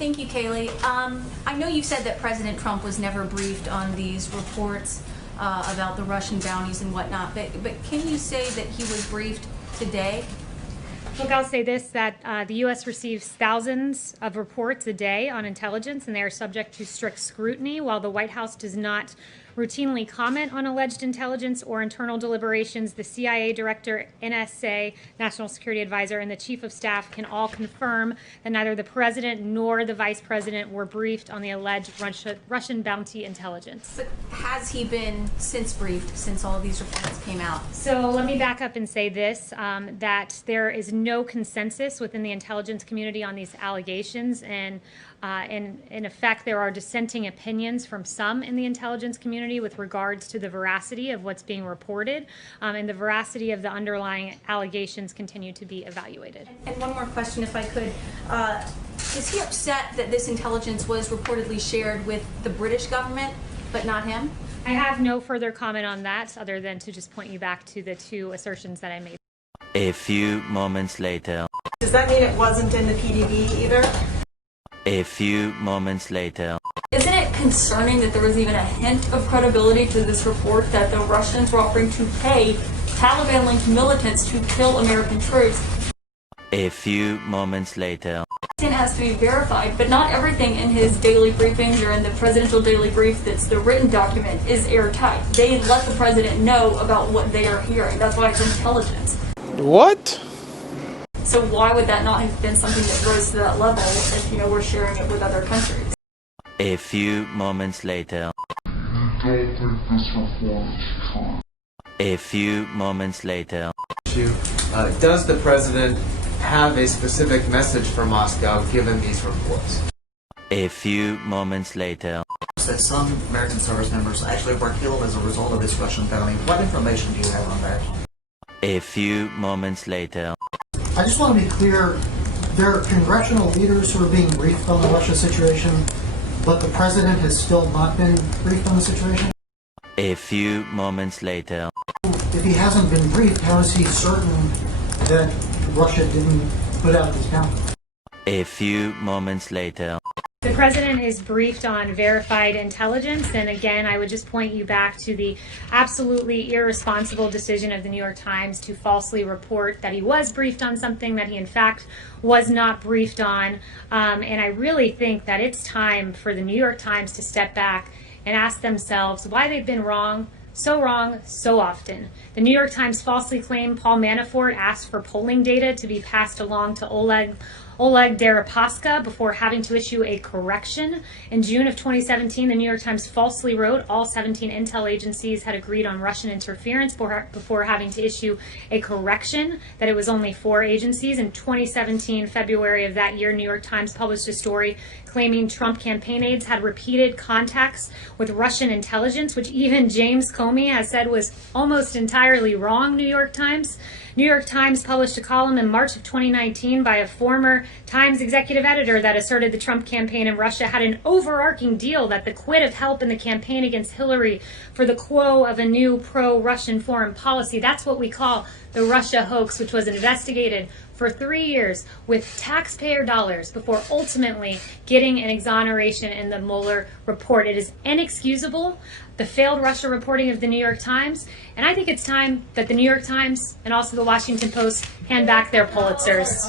Thank you, Kayleigh. I know you said that President Trump was never briefed on these reports about the Russian bounties and whatnot, but can you say that he was briefed today? Look, I'll say this, that the U.S. receives thousands of reports a day on intelligence, and they are subject to strict scrutiny. While the White House does not routinely comment on alleged intelligence or internal deliberations, the CIA director, NSA, National Security Advisor, and the Chief of Staff can all confirm that neither the President nor the Vice President were briefed on the alleged Russian bounty intelligence. But has he been briefed since all of these reports came out? So let me back up and say this, that there is no consensus within the intelligence community on these allegations, and in effect there are dissenting opinions from some in the intelligence community with regards to the veracity of what's being reported, and the veracity of the underlying allegations continue to be evaluated. And one more question, if I could. Is he upset that this intelligence was reportedly shared with the British government, but not him? I have no further comment on that other than to just point you back to the two assertions that I made. A few moments later. Does that mean it wasn't in the PDB either? A few moments later. Isn't it concerning that there was even a hint of credibility to this report that the Russians were offering to pay Taliban-linked militants to kill American troops? A few moments later. It has to be verified, but not everything in his daily briefings or in the presidential daily brief that's the written document is airtight. They let the president know about what they are hearing. That's why it's intelligence. What? So why would that not have been something that rose to that level if, we're sharing it with other countries? A few moments later. You don't think this report is true? A few moments later. Does the president have a specific message for Moscow given these reports? A few moments later. That some American service members actually were killed as a result of this Russian bounty. What information do you have on that? A few moments later. I just want to be clear, there are congressional leaders who are being briefed on the Russia situation, but the president has still not been briefed on the situation? A few moments later. If he hasn't been briefed, how is he certain that Russia didn't put out this bounty? A few moments later. The president is briefed on verified intelligence, and again, I would just point you back to the absolutely irresponsible decision of the New York Times to falsely report that he was briefed on something that he in fact was not briefed on. And I really think that it's time for the New York Times to step back and ask themselves why they've been wrong so often. The New York Times falsely claimed Paul Manafort asked for polling data to be passed along to Oleg Deripaska before having to issue a correction. In June of 2017, the New York Times falsely wrote all 17 intel agencies had agreed on Russian interference before having to issue a correction that it was only 4 agencies. In 2017, February of that year, New York Times published a story claiming Trump campaign aides had repeated contacts with Russian intelligence, which even James Comey has said was almost entirely wrong, New York Times. New York Times published a column in March of 2019 by a former Times executive editor that asserted the Trump campaign in Russia had an overarching deal that the quid of help in the campaign against Hillary for the quo of a new pro-Russian foreign policy. That's what we call the Russia hoax, which was investigated for 3 years with taxpayer dollars before ultimately getting an exoneration in the Mueller report. It is inexcusable, the failed Russia reporting of the New York Times, and I think it's time that the New York Times and also the Washington Post hand back their Pulitzers.